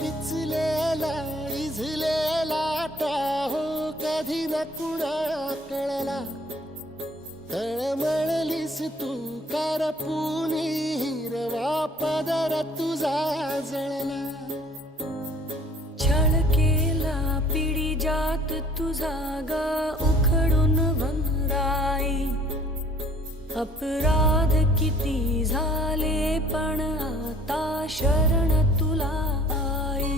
पिचलेला इझलेला Tahoe कधी न कुणा कळला तळमळलीस तू करपुनी हिरवा पदर तुझा जळला छळ केला पिढी जात तुझा ग उखडून वनराई अपराध किती झाले पण आता शरण तुला आई